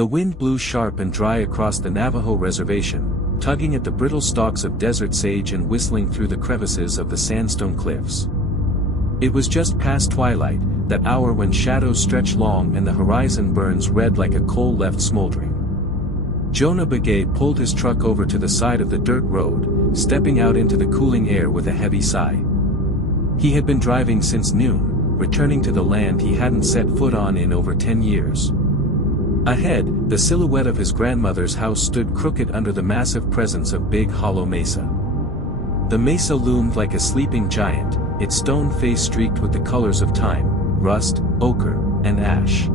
The wind blew sharp and dry across the Navajo reservation, tugging at the brittle stalks of desert sage and whistling through the crevices of the sandstone cliffs. It was just past twilight, that hour when shadows stretch long and the horizon burns red like a coal left smoldering. Jonah Begay pulled his truck over to the side of the dirt road, stepping out into the cooling air with a heavy sigh. He had been driving since noon, returning to the land he hadn't set foot on in over 10 years. Ahead, the silhouette of his grandmother's house stood crooked under the massive presence of Big Hollow Mesa. The mesa loomed like a sleeping giant, its stone face streaked with the colors of time, rust, ochre, and ash.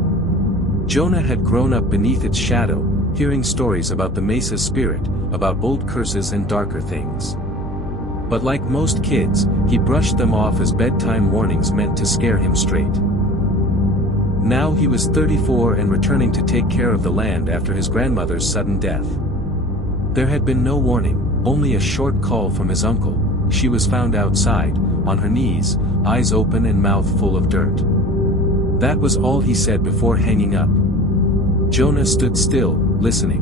Jonah had grown up beneath its shadow, hearing stories about the mesa's spirit, about old curses and darker things. But like most kids, he brushed them off as bedtime warnings meant to scare him straight. Now he was 34 and returning to take care of the land after his grandmother's sudden death. There had been no warning, only a short call from his uncle. She was found outside, on her knees, eyes open and mouth full of dirt. That was all he said before hanging up. Jonah stood still, listening.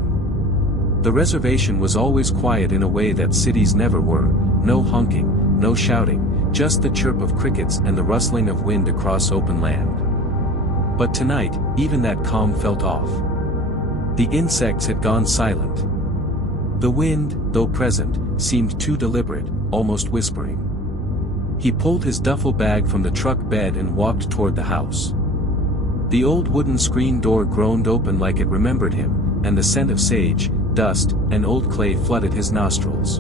The reservation was always quiet in a way that cities never were, no honking, no shouting, just the chirp of crickets and the rustling of wind across open land. But tonight, even that calm felt off. The insects had gone silent. The wind, though present, seemed too deliberate, almost whispering. He pulled his duffel bag from the truck bed and walked toward the house. The old wooden screen door groaned open like it remembered him, and the scent of sage, dust, and old clay flooded his nostrils.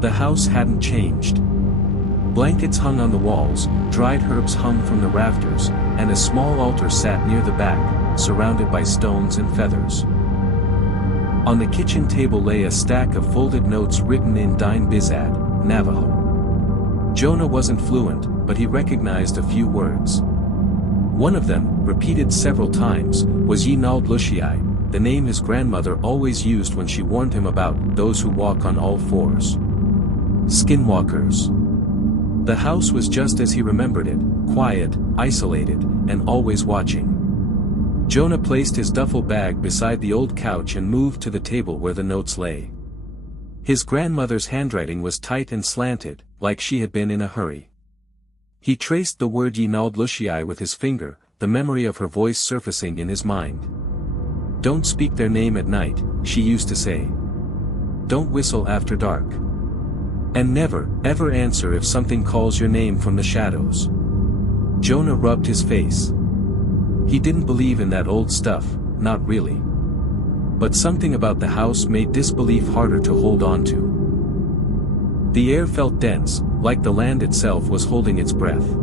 The house hadn't changed. Blankets hung on the walls, dried herbs hung from the rafters, and a small altar sat near the back, surrounded by stones and feathers. On the kitchen table lay a stack of folded notes written in Dine Bizad, Navajo. Jonah wasn't fluent, but he recognized a few words. One of them, repeated several times, was naaldlooshii, the name his grandmother always used when she warned him about those who walk on all fours. Skinwalkers. The house was just as he remembered it, quiet, isolated, and always watching. Jonah placed his duffel bag beside the old couch and moved to the table where the notes lay. His grandmother's handwriting was tight and slanted, like she had been in a hurry. He traced the word naaldlooshii with his finger, the memory of her voice surfacing in his mind. "Don't speak their name at night," she used to say. "Don't whistle after dark. And never, ever answer if something calls your name from the shadows." Jonah rubbed his face. He didn't believe in that old stuff, not really. But something about the house made disbelief harder to hold on to. The air felt dense, like the land itself was holding its breath.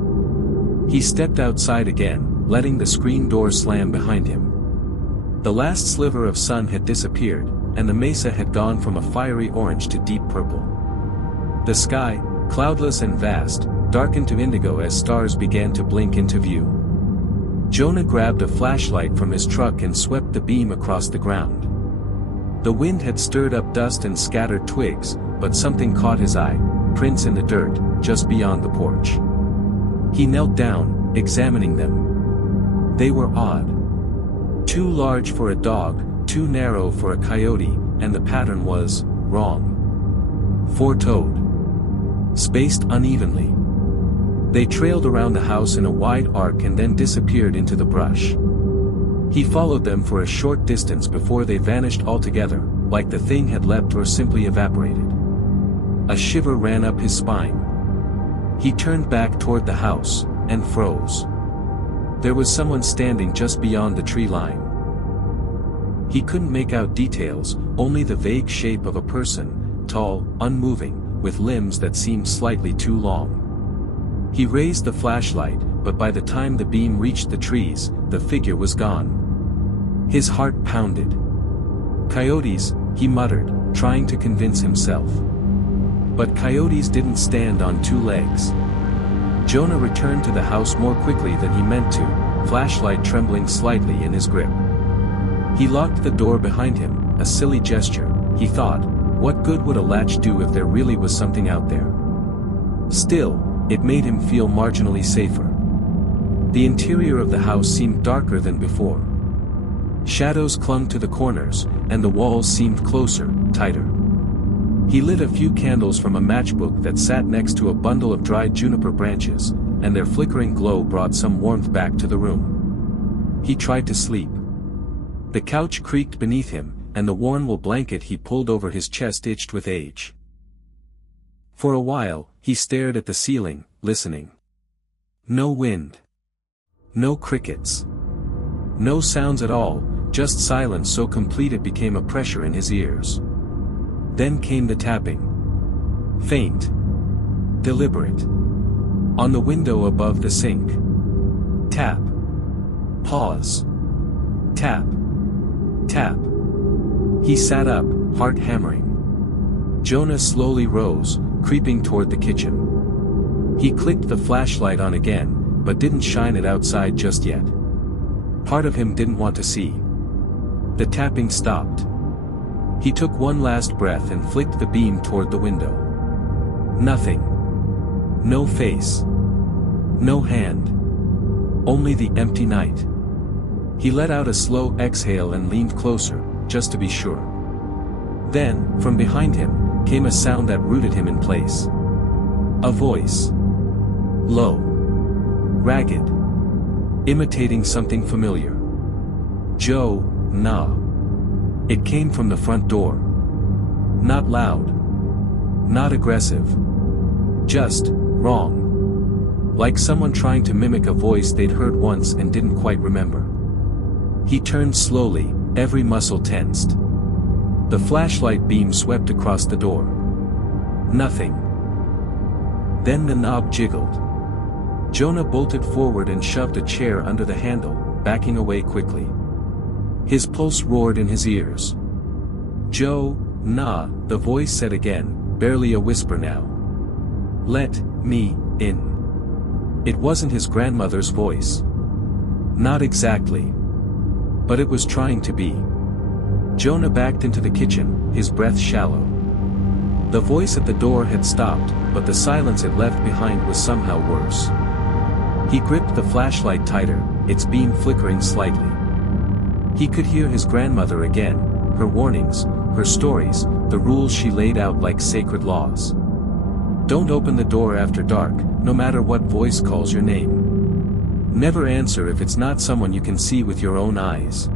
He stepped outside again, letting the screen door slam behind him. The last sliver of sun had disappeared, and the mesa had gone from a fiery orange to deep purple. The sky, cloudless and vast, darkened to indigo as stars began to blink into view. Jonah grabbed a flashlight from his truck and swept the beam across the ground. The wind had stirred up dust and scattered twigs, but something caught his eye, prints in the dirt, just beyond the porch. He knelt down, examining them. They were odd. Too large for a dog, too narrow for a coyote, and the pattern was wrong. Four-toed. Spaced unevenly. They trailed around the house in a wide arc and then disappeared into the brush. He followed them for a short distance before they vanished altogether, like the thing had leapt or simply evaporated. A shiver ran up his spine. He turned back toward the house, and froze. There was someone standing just beyond the tree line. He couldn't make out details, only the vague shape of a person, tall, unmoving, with limbs that seemed slightly too long. He raised the flashlight, but by the time the beam reached the trees, the figure was gone. His heart pounded. "Coyotes," he muttered, trying to convince himself. But coyotes didn't stand on two legs. Jonah returned to the house more quickly than he meant to, flashlight trembling slightly in his grip. He locked the door behind him, a silly gesture, he thought. What good would a latch do if there really was something out there? Still, it made him feel marginally safer. The interior of the house seemed darker than before. Shadows clung to the corners, and the walls seemed closer, tighter. He lit a few candles from a matchbook that sat next to a bundle of dried juniper branches, and their flickering glow brought some warmth back to the room. He tried to sleep. The couch creaked beneath him, and the worn wool blanket he pulled over his chest itched with age. For a while, he stared at the ceiling, listening. No wind. No crickets. No sounds at all, just silence so complete it became a pressure in his ears. Then came the tapping. Faint. Deliberate. On the window above the sink. Tap. Pause. Tap. Tap. He sat up, heart hammering. Jonah slowly rose, creeping toward the kitchen. He clicked the flashlight on again, but didn't shine it outside just yet. Part of him didn't want to see. The tapping stopped. He took one last breath and flicked the beam toward the window. Nothing. No face. No hand. Only the empty night. He let out a slow exhale and leaned closer, just to be sure. Then, from behind him, came a sound that rooted him in place. A voice. Low. Ragged. Imitating something familiar. Joe, nah. It came from the front door. Not loud. Not aggressive. Just, wrong. Like someone trying to mimic a voice they'd heard once and didn't quite remember. He turned slowly, every muscle tensed. The flashlight beam swept across the door. Nothing. Then the knob jiggled. Jonah bolted forward and shoved a chair under the handle, backing away quickly. His pulse roared in his ears. Joe, nah, the voice said again, barely a whisper now. Let me in. It wasn't his grandmother's voice. Not exactly. But it was trying to be. Jonah backed into the kitchen, his breath shallow. The voice at the door had stopped, but the silence it left behind was somehow worse. He gripped the flashlight tighter, its beam flickering slightly. He could hear his grandmother again, her warnings, her stories, the rules she laid out like sacred laws. Don't open the door after dark, no matter what voice calls your name. Never answer if it's not someone you can see with your own eyes.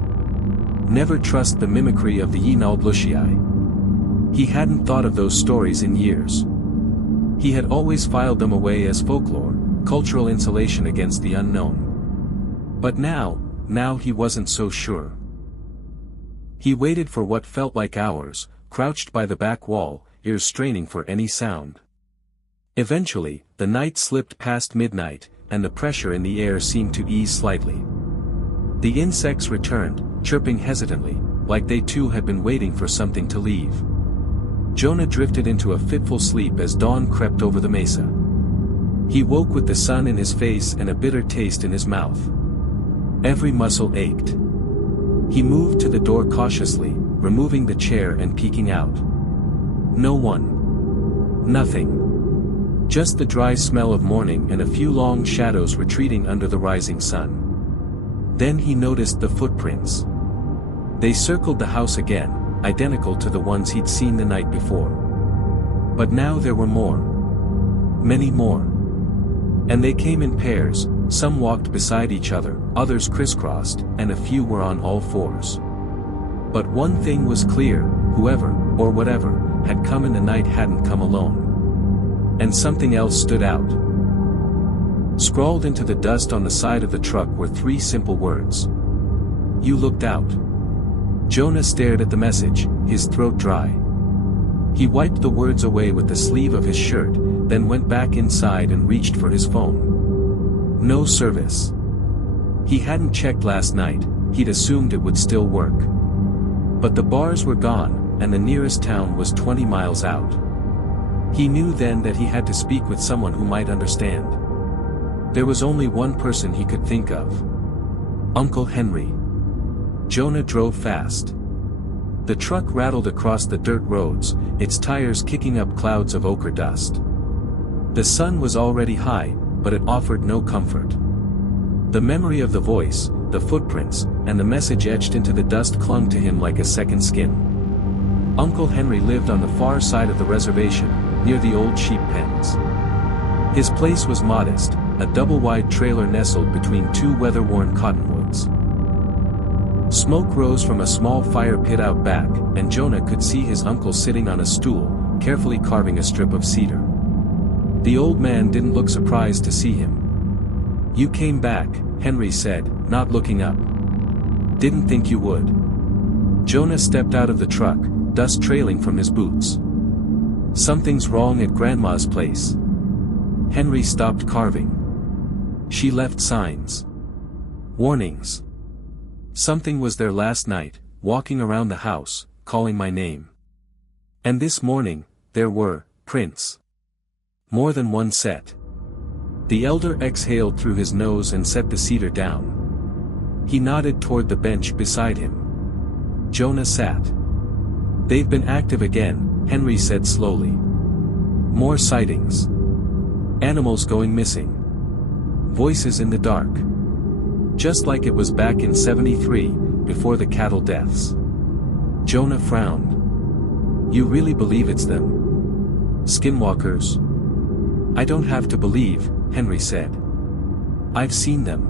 Never trust the mimicry of the naaldlooshii. He hadn't thought of those stories in years. He had always filed them away as folklore, cultural insulation against the unknown. But now he wasn't so sure. He waited for what felt like hours, crouched by the back wall, ears straining for any sound. Eventually, the night slipped past midnight, and the pressure in the air seemed to ease slightly. The insects returned, chirping hesitantly, like they too had been waiting for something to leave. Jonah drifted into a fitful sleep as dawn crept over the mesa. He woke with the sun in his face and a bitter taste in his mouth. Every muscle ached. He moved to the door cautiously, removing the chair and peeking out. No one. Nothing. Just the dry smell of morning and a few long shadows retreating under the rising sun. Then he noticed the footprints. They circled the house again, identical to the ones he'd seen the night before. But now there were more. Many more. And they came in pairs, some walked beside each other, others crisscrossed, and a few were on all fours. But one thing was clear, whoever, or whatever, had come in the night hadn't come alone. And something else stood out. Scrawled into the dust on the side of the truck were 3 simple words. You looked out. Jonah stared at the message, his throat dry. He wiped the words away with the sleeve of his shirt, then went back inside and reached for his phone. No service. He hadn't checked last night, he'd assumed it would still work. But the bars were gone, and the nearest town was 20 miles out. He knew then that he had to speak with someone who might understand. There was only one person he could think of. Uncle Henry. Jonah drove fast. The truck rattled across the dirt roads, its tires kicking up clouds of ochre dust. The sun was already high, but it offered no comfort. The memory of the voice, the footprints, and the message etched into the dust clung to him like a second skin. Uncle Henry lived on the far side of the reservation, near the old sheep pens. His place was modest, a double-wide trailer nestled between two weather-worn cottonwoods. Smoke rose from a small fire pit out back, and Jonah could see his uncle sitting on a stool, carefully carving a strip of cedar. The old man didn't look surprised to see him. "You came back," Henry said, not looking up. "Didn't think you would." Jonah stepped out of the truck, dust trailing from his boots. "Something's wrong at Grandma's place." Henry stopped carving. "She left signs. Warnings. Something was there last night, walking around the house, calling my name. And this morning, there were prints. More than one set." The elder exhaled through his nose and set the cedar down. He nodded toward the bench beside him. Jonah sat. "They've been active again," Henry said slowly. "More sightings. Animals going missing. Voices in the dark. Just like it was back in '73, before the cattle deaths." Jonah frowned. "You really believe it's them? Skinwalkers?" "I don't have to believe," Henry said. "I've seen them.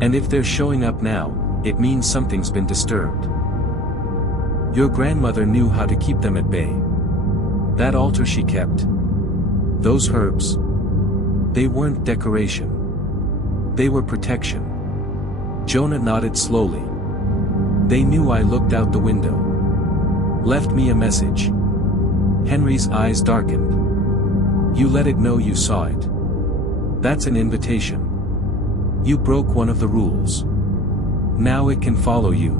And if they're showing up now, it means something's been disturbed. Your grandmother knew how to keep them at bay. That altar she kept. Those herbs. They weren't decoration. They were protection." Jonah nodded slowly. "They knew I looked out the window. Left me a message." Henry's eyes darkened. "You let it know you saw it. That's an invitation. You broke one of the rules. Now it can follow you.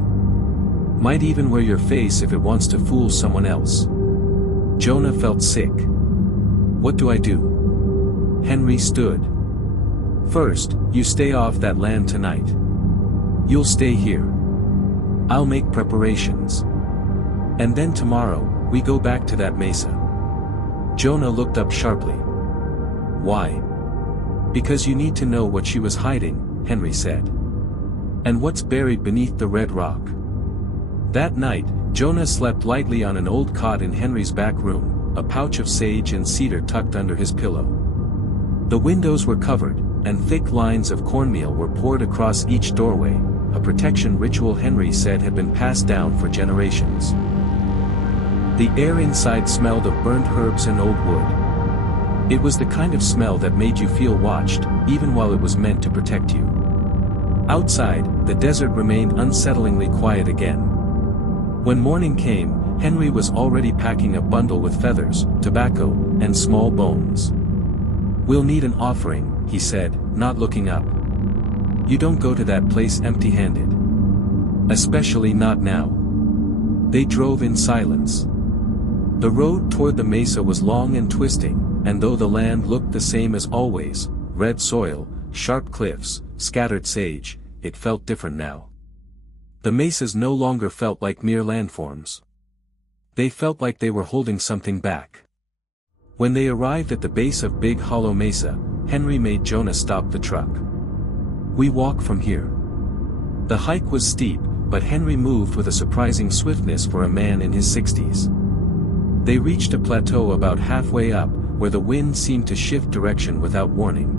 Might even wear your face if it wants to fool someone else." Jonah felt sick. "What do I do?" Henry stood. "First, you stay off that land tonight. You'll stay here. I'll make preparations. And then tomorrow, we go back to that mesa." Jonah looked up sharply. "Why?" "Because you need to know what she was hiding," Henry said. "And what's buried beneath the red rock." That night, Jonah slept lightly on an old cot in Henry's back room, a pouch of sage and cedar tucked under his pillow. The windows were covered, and thick lines of cornmeal were poured across each doorway, a protection ritual Henry said had been passed down for generations. The air inside smelled of burnt herbs and old wood. It was the kind of smell that made you feel watched, even while it was meant to protect you. Outside, the desert remained unsettlingly quiet again. When morning came, Henry was already packing a bundle with feathers, tobacco, and small bones. "We'll need an offering," he said, not looking up. "You don't go to that place empty-handed. Especially not now." They drove in silence. The road toward the mesa was long and twisting, and though the land looked the same as always, red soil, sharp cliffs, scattered sage, it felt different now. The mesas no longer felt like mere landforms. They felt like they were holding something back. When they arrived at the base of Big Hollow Mesa, Henry made Jonah stop the truck. "We walk from here." The hike was steep, but Henry moved with a surprising swiftness for a man in his 60s. They reached a plateau about halfway up, where the wind seemed to shift direction without warning.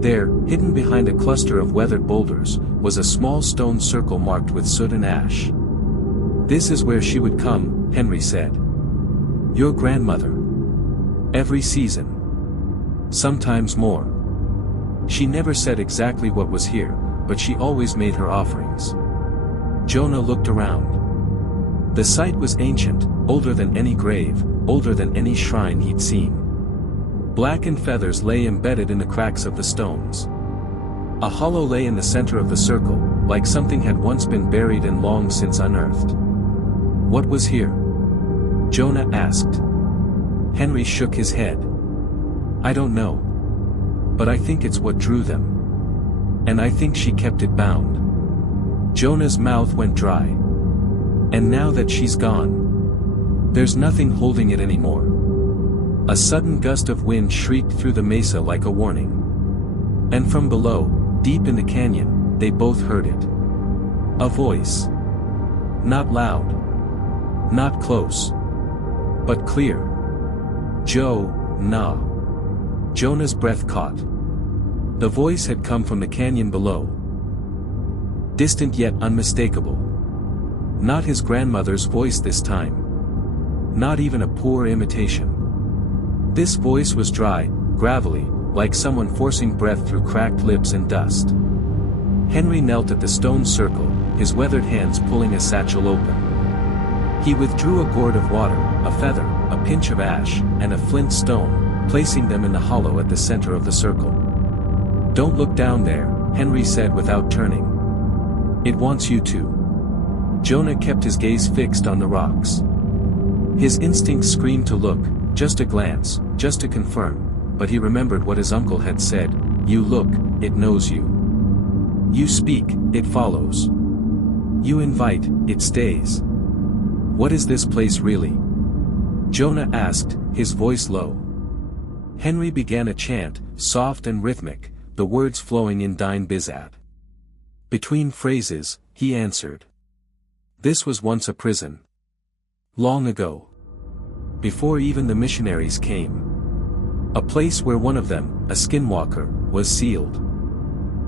There, hidden behind a cluster of weathered boulders, was a small stone circle marked with soot and ash. "This is where she would come," Henry said. "Your grandmother. Every season. Sometimes more. She never said exactly what was here, but she always made her offerings." Jonah looked around. The site was ancient, older than any grave, older than any shrine he'd seen. Blackened feathers lay embedded in the cracks of the stones. A hollow lay in the center of the circle, like something had once been buried and long since unearthed. "What was here?" Jonah asked. Henry shook his head. "I don't know. But I think it's what drew them. And I think she kept it bound." Jonah's mouth went dry. "And now that she's gone, there's nothing holding it anymore." A sudden gust of wind shrieked through the mesa like a warning. And from below, deep in the canyon, they both heard it. A voice. Not loud. Not close. But clear. Jonah. Jonah's breath caught. The voice had come from the canyon below. Distant yet unmistakable. Not his grandmother's voice this time. Not even a poor imitation. This voice was dry, gravelly, like someone forcing breath through cracked lips and dust. Henry knelt at the stone circle, his weathered hands pulling a satchel open. He withdrew a gourd of water, a feather, a pinch of ash, and a flint stone, placing them in the hollow at the center of the circle. "Don't look down there," Henry said without turning. "It wants you to." Jonah kept his gaze fixed on the rocks. His instincts screamed to look, just a glance, just to confirm, but he remembered what his uncle had said, "You look, it knows you. You speak, it follows. You invite, it stays. What is this place really?" Jonah asked, his voice low. Henry began a chant, soft and rhythmic, the words flowing in Dine Bizat. Between phrases, he answered. "This was once a prison. Long ago. Before even the missionaries came. A place where one of them, a Skinwalker, was sealed."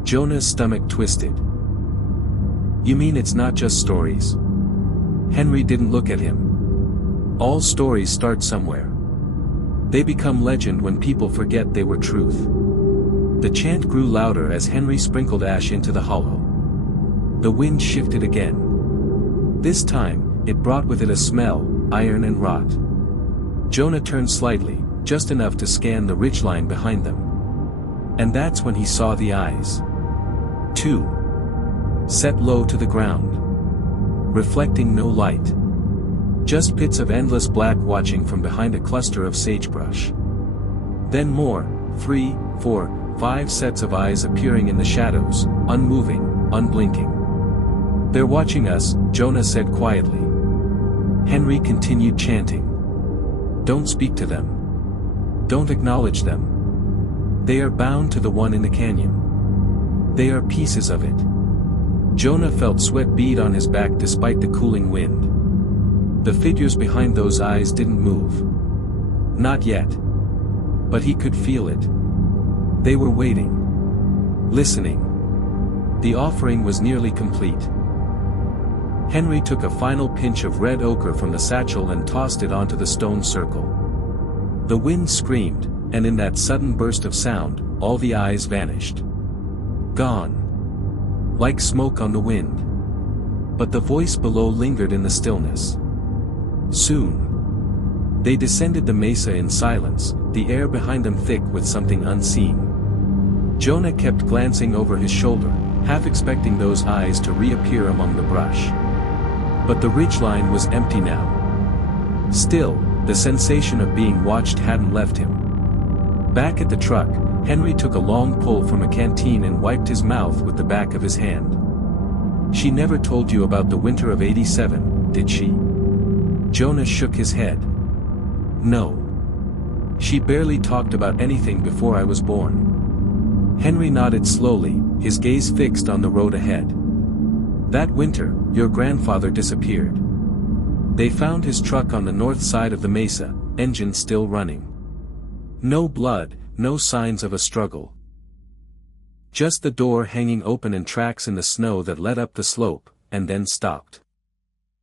Jonah's stomach twisted. "You mean it's not just stories?" Henry didn't look at him. "All stories start somewhere. They become legend when people forget they were truth." The chant grew louder as Henry sprinkled ash into the hollow. The wind shifted again. This time, it brought with it a smell, iron and rot. Jonah turned slightly, just enough to scan the ridgeline behind them. And that's when he saw the eyes. Two. Set low to the ground. Reflecting no light. Just pits of endless black watching from behind a cluster of sagebrush. Then more, 3, 4, 5 sets of eyes appearing in the shadows, unmoving, unblinking. "They're watching us," Jonah said quietly. Henry continued chanting. "Don't speak to them. Don't acknowledge them. They are bound to the one in the canyon. They are pieces of it." Jonah felt sweat bead on his back despite the cooling wind. The figures behind those eyes didn't move. Not yet. But he could feel it. They were waiting. Listening. The offering was nearly complete. Henry took a final pinch of red ochre from the satchel and tossed it onto the stone circle. The wind screamed, and in that sudden burst of sound, all the eyes vanished. Gone. Like smoke on the wind. But the voice below lingered in the stillness. Soon. They descended the mesa in silence, the air behind them thick with something unseen. Jonah kept glancing over his shoulder, half expecting those eyes to reappear among the brush. But the ridgeline was empty now. Still, the sensation of being watched hadn't left him. Back at the truck, Henry took a long pull from a canteen and wiped his mouth with the back of his hand. "She never told you about the winter of '87, did she?" Jonah shook his head. "No. She barely talked about anything before I was born." Henry nodded slowly, his gaze fixed on the road ahead. "That winter, your grandfather disappeared. They found his truck on the north side of the mesa, engine still running. No blood, no signs of a struggle. Just the door hanging open and tracks in the snow that led up the slope, and then stopped."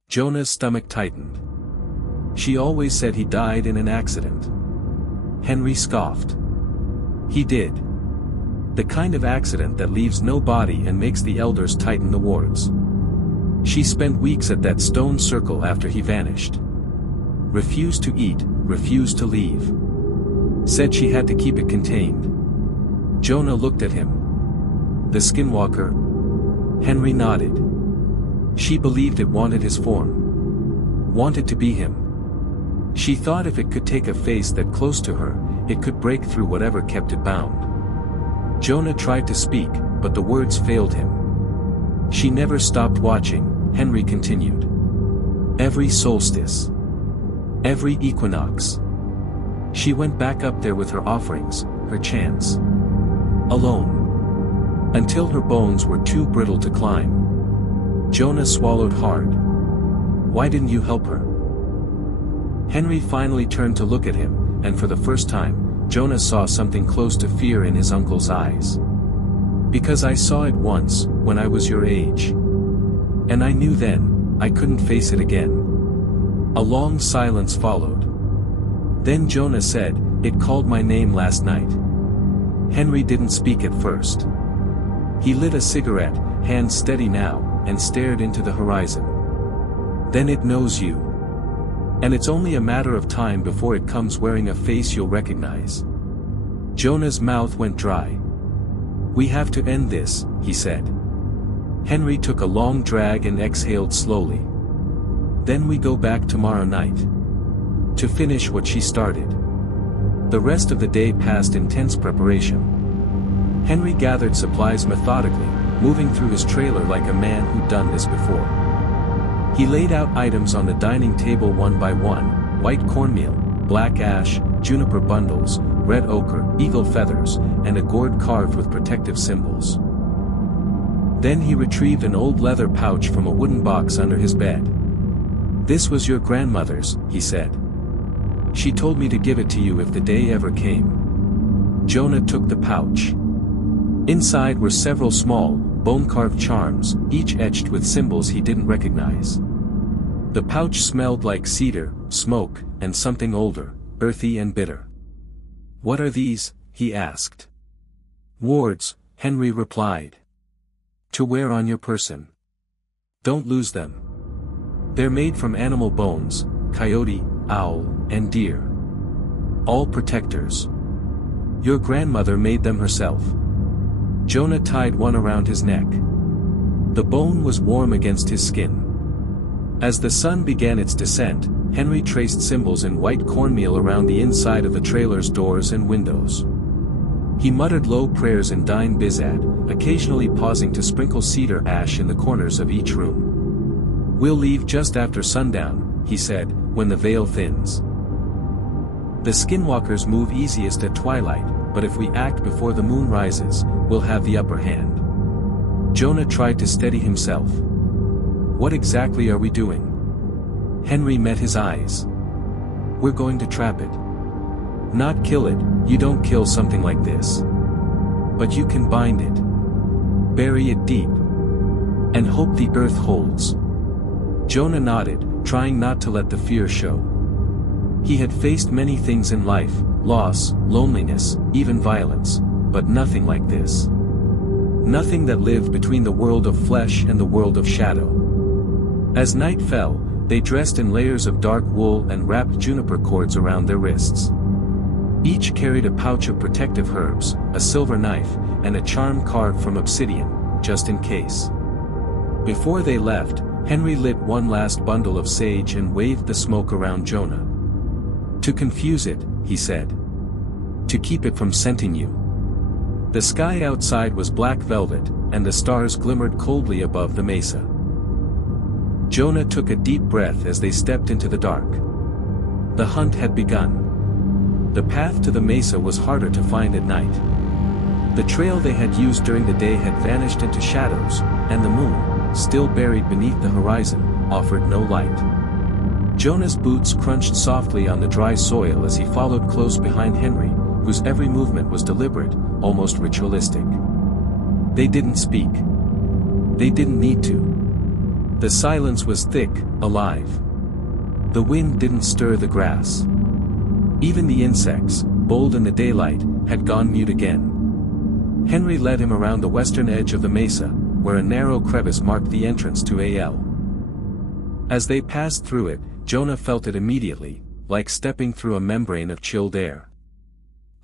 Jonah's stomach tightened. "She always said he died in an accident." Henry scoffed. "He did. The kind of accident that leaves no body and makes the elders tighten the wards. She spent weeks at that stone circle after he vanished. Refused to eat, refused to leave. Said she had to keep it contained." Jonah looked at him. "The Skinwalker?" Henry nodded. "She believed it wanted his form. Wanted to be him. She thought if it could take a face that close to her, it could break through whatever kept it bound." Jonah tried to speak, but the words failed him. "She never stopped watching," Henry continued. "Every solstice. Every equinox. She went back up there with her offerings, her chants. Alone. until her bones were too brittle to climb. Jonah swallowed hard. Why didn't you help her? Henry finally turned to look at him, and for the first time, Jonah saw something close to fear in his uncle's eyes. Because I saw it once, when I was your age. And I knew then, I couldn't face it again. A long silence followed. Then Jonah said, "It called my name last night." Henry didn't speak at first. He lit a cigarette, hand steady now, and stared into the horizon. Then it knows you. And it's only a matter of time before it comes wearing a face you'll recognize. Jonah's mouth went dry. We have to end this, he said. Henry took a long drag and exhaled slowly. Then we go back tomorrow night. To finish what she started. The rest of the day passed in tense preparation. Henry gathered supplies methodically, moving through his trailer like a man who'd done this before. He laid out items on the dining table one by one: white cornmeal, black ash, juniper bundles, red ochre, eagle feathers, and a gourd carved with protective symbols. Then he retrieved an old leather pouch from a wooden box under his bed. "This was your grandmother's," he said. "She told me to give it to you if the day ever came." Jonah took the pouch. Inside were several small, bone-carved charms, each etched with symbols he didn't recognize. The pouch smelled like cedar, smoke, and something older, earthy and bitter. "What are these?" he asked. "Wards," Henry replied. "To wear on your person. Don't lose them. They're made from animal bones, coyote, owl, and deer. All protectors. Your grandmother made them herself." Jonah tied one around his neck. The bone was warm against his skin. As the sun began its descent, Henry traced symbols in white cornmeal around the inside of the trailer's doors and windows. He muttered low prayers in Dine Bizad, occasionally pausing to sprinkle cedar ash in the corners of each room. "We'll leave just after sundown," he said, "when the veil thins. The Skinwalkers move easiest at twilight, but if we act before the moon rises, we'll have the upper hand." Jonah tried to steady himself. "What exactly are we doing?" Henry met his eyes. "We're going to trap it. Not kill it, you don't kill something like this. But you can bind it. Bury it deep. And hope the earth holds." Jonah nodded, trying not to let the fear show. He had faced many things in life: loss, loneliness, even violence, but nothing like this. Nothing that lived between the world of flesh and the world of shadow. As night fell, they dressed in layers of dark wool and wrapped juniper cords around their wrists. Each carried a pouch of protective herbs, a silver knife, and a charm carved from obsidian, just in case. Before they left, Henry lit one last bundle of sage and waved the smoke around Jonah. "To confuse it," he said. "To keep it from scenting you." The sky outside was black velvet, and the stars glimmered coldly above the mesa. Jonah took a deep breath as they stepped into the dark. The hunt had begun. The path to the mesa was harder to find at night. The trail they had used during the day had vanished into shadows, and the moon, still buried beneath the horizon, offered no light. Jonah's boots crunched softly on the dry soil as he followed close behind Henry, whose every movement was deliberate, almost ritualistic. They didn't speak. They didn't need to. The silence was thick, alive. The wind didn't stir the grass. Even the insects, bold in the daylight, had gone mute again. Henry led him around the western edge of the mesa, where a narrow crevice marked the entrance to Al. As they passed through it, Jonah felt it immediately, like stepping through a membrane of chilled air.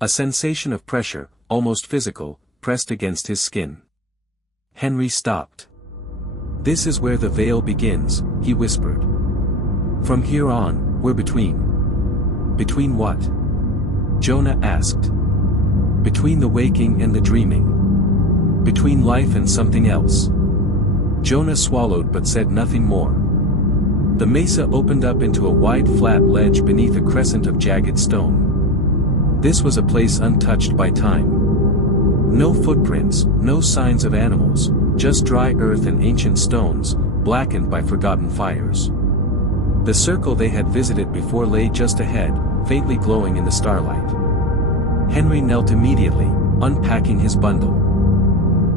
A sensation of pressure, almost physical, pressed against his skin. Henry stopped. "This is where the veil begins," he whispered. "From here on, we're between." "Between what?" Jonah asked. "Between the waking and the dreaming. Between life and something else." Jonah swallowed but said nothing more. The mesa opened up into a wide flat ledge beneath a crescent of jagged stone. This was a place untouched by time. No footprints, no signs of animals, just dry earth and ancient stones, blackened by forgotten fires. The circle they had visited before lay just ahead, faintly glowing in the starlight. Henry knelt immediately, unpacking his bundle.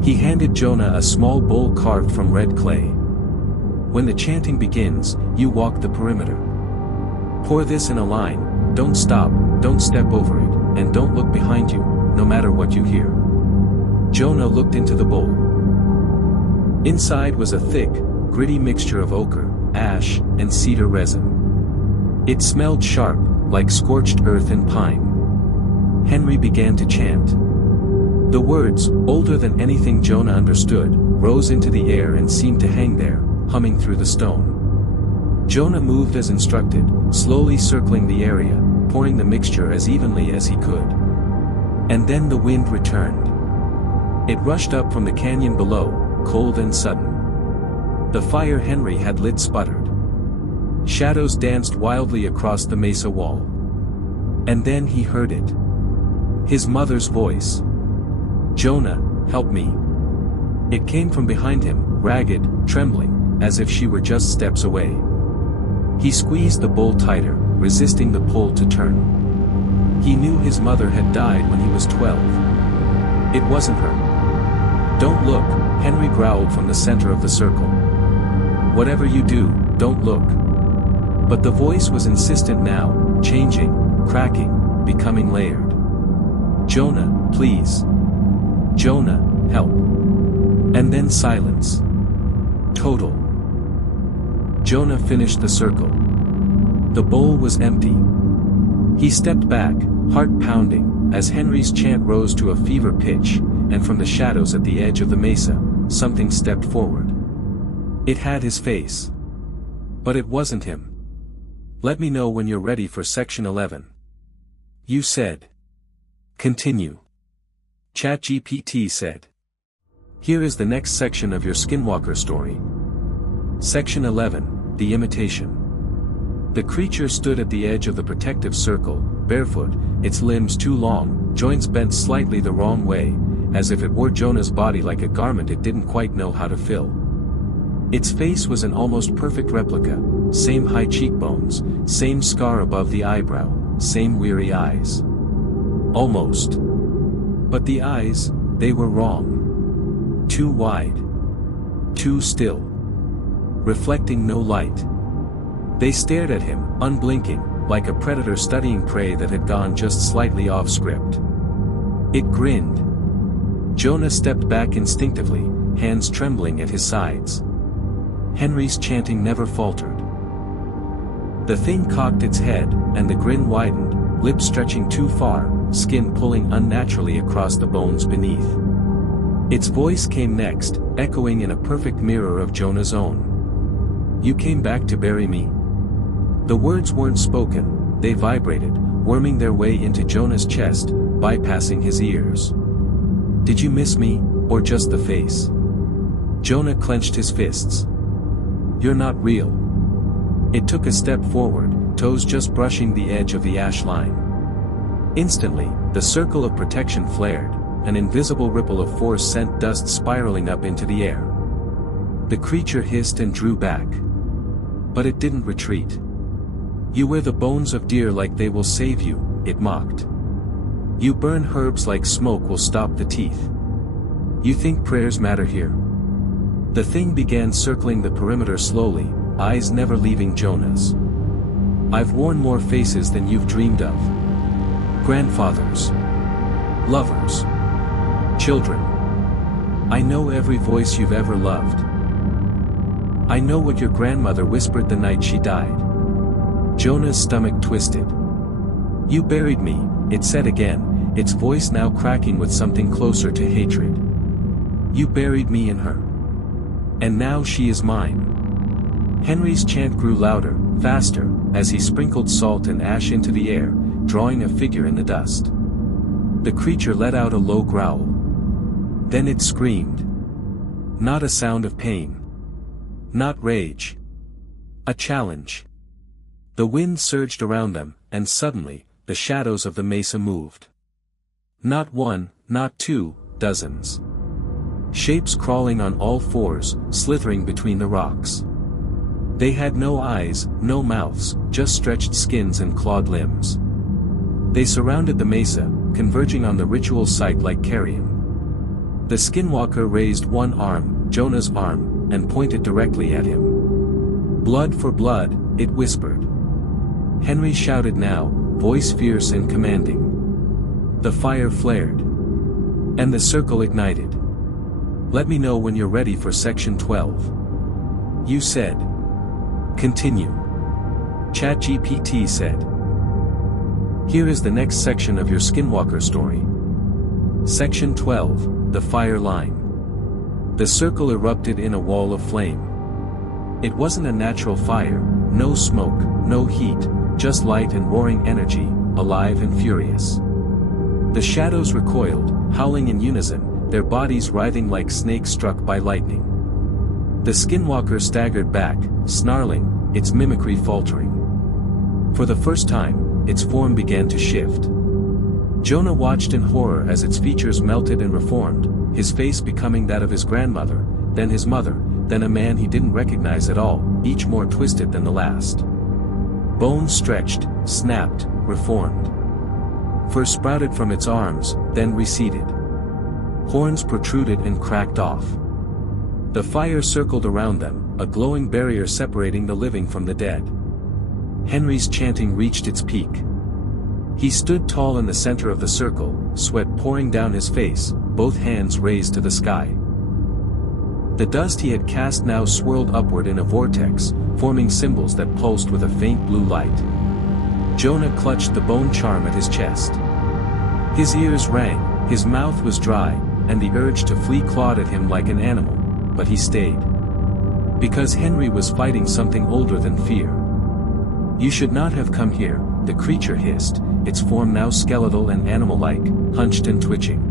He handed Jonah a small bowl carved from red clay. When the chanting begins, you walk the perimeter. Pour this in a line, don't stop, don't step over it, and don't look behind you, no matter what you hear. Jonah looked into the bowl. Inside was a thick, gritty mixture of ochre, ash, and cedar resin. It smelled sharp, like scorched earth and pine. Henry began to chant. The words, older than anything Jonah understood, rose into the air and seemed to hang there, humming through the stone. Jonah moved as instructed, slowly circling the area, pouring the mixture as evenly as he could. And then the wind returned. It rushed up from the canyon below, cold and sudden. The fire Henry had lit sputtered. Shadows danced wildly across the mesa wall. And then he heard it. His mother's voice. "Jonah, help me." It came from behind him, ragged, trembling, as if she were just steps away. He squeezed the bowl tighter, resisting the pull to turn. He knew his mother had died when he was 12. It wasn't her. "Don't look," Henry growled from the center of the circle. "Whatever you do, don't look." But the voice was insistent now, changing, cracking, becoming layered. "Jonah, please. Jonah, help." And then silence. Total. Jonah finished the circle. The bowl was empty. He stepped back, heart pounding, as Henry's chant rose to a fever pitch, and from the shadows at the edge of the mesa, something stepped forward. It had his face. But it wasn't him. "Let me know when you're ready for section 11. You said. Continue." ChatGPT said. Here is the next section of your Skinwalker story. Section 11, The Imitation. The creature stood at the edge of the protective circle, barefoot, its limbs too long, joints bent slightly the wrong way, as if it wore Jonah's body like a garment it didn't quite know how to fill. Its face was an almost perfect replica, same high cheekbones, same scar above the eyebrow, same weary eyes. Almost. But the eyes, they were wrong. Too wide. Too still. Reflecting no light. They stared at him, unblinking, like a predator studying prey that had gone just slightly off script. It grinned. Jonah stepped back instinctively, hands trembling at his sides. Henry's chanting never faltered. The thing cocked its head, and the grin widened, lips stretching too far, skin pulling unnaturally across the bones beneath. Its voice came next, echoing in a perfect mirror of Jonah's own. "You came back to bury me?" The words weren't spoken, they vibrated, worming their way into Jonah's chest, bypassing his ears. "Did you miss me, or just the face?" Jonah clenched his fists. "You're not real." It took a step forward, toes just brushing the edge of the ash line. Instantly, the circle of protection flared, an invisible ripple of force sent dust spiraling up into the air. The creature hissed and drew back. But it didn't retreat. "You wear the bones of deer like they will save you," it mocked. "You burn herbs like smoke will stop the teeth. You think prayers matter here?" The thing began circling the perimeter slowly, eyes never leaving Jonah's. "I've worn more faces than you've dreamed of. Grandfathers. Lovers. Children. I know every voice you've ever loved. I know what your grandmother whispered the night she died." Jonah's stomach twisted. "You buried me," it said again, its voice now cracking with something closer to hatred. "You buried me in her. And now she is mine." Henry's chant grew louder, faster, as he sprinkled salt and ash into the air, drawing a figure in the dust. The creature let out a low growl. Then it screamed. Not a sound of pain. Not rage. A challenge. The wind surged around them, and suddenly, the shadows of the mesa moved. Not one, not two, dozens. Shapes crawling on all fours, slithering between the rocks. They had no eyes, no mouths, just stretched skins and clawed limbs. They surrounded the mesa, converging on the ritual site like carrion. The Skinwalker raised one arm, Jonah's arm, and pointed directly at him. "Blood for blood," it whispered. Henry shouted now, voice fierce and commanding. The fire flared. And the circle ignited. "Let me know when you're ready for Section 12. You said. Continue." ChatGPT said. Here is the next section of your Skinwalker story. Section 12, The Fire Line. The circle erupted in a wall of flame. It wasn't a natural fire, no smoke, no heat, just light and roaring energy, alive and furious. The shadows recoiled, howling in unison, their bodies writhing like snakes struck by lightning. The Skinwalker staggered back, snarling, its mimicry faltering. For the first time, its form began to shift. Jonah watched in horror as its features melted and reformed, his face becoming that of his grandmother, then his mother, then a man he didn't recognize at all, each more twisted than the last. Bones stretched, snapped, reformed. Fur sprouted from its arms, then receded. Horns protruded and cracked off. The fire circled around them, a glowing barrier separating the living from the dead. Henry's chanting reached its peak. He stood tall in the center of the circle, sweat pouring down his face, both hands raised to the sky. The dust he had cast now swirled upward in a vortex, forming symbols that pulsed with a faint blue light. Jonah clutched the bone charm at his chest. His ears rang, his mouth was dry, and the urge to flee clawed at him like an animal, but he stayed. Because Henry was fighting something older than fear. "You should not have come here," the creature hissed, its form now skeletal and animal-like, hunched and twitching.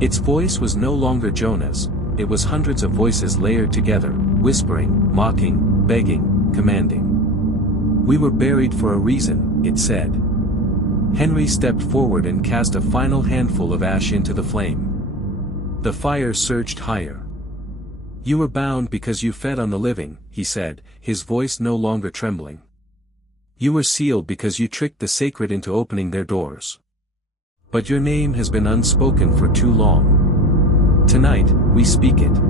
Its voice was no longer Jonah's, it was hundreds of voices layered together, whispering, mocking, begging, commanding. "We were buried for a reason," it said. Henry stepped forward and cast a final handful of ash into the flame. The fire surged higher. "You were bound because you fed on the living," he said, his voice no longer trembling. "You were sealed because you tricked the sacred into opening their doors. But your name has been unspoken for too long. Tonight, we speak it."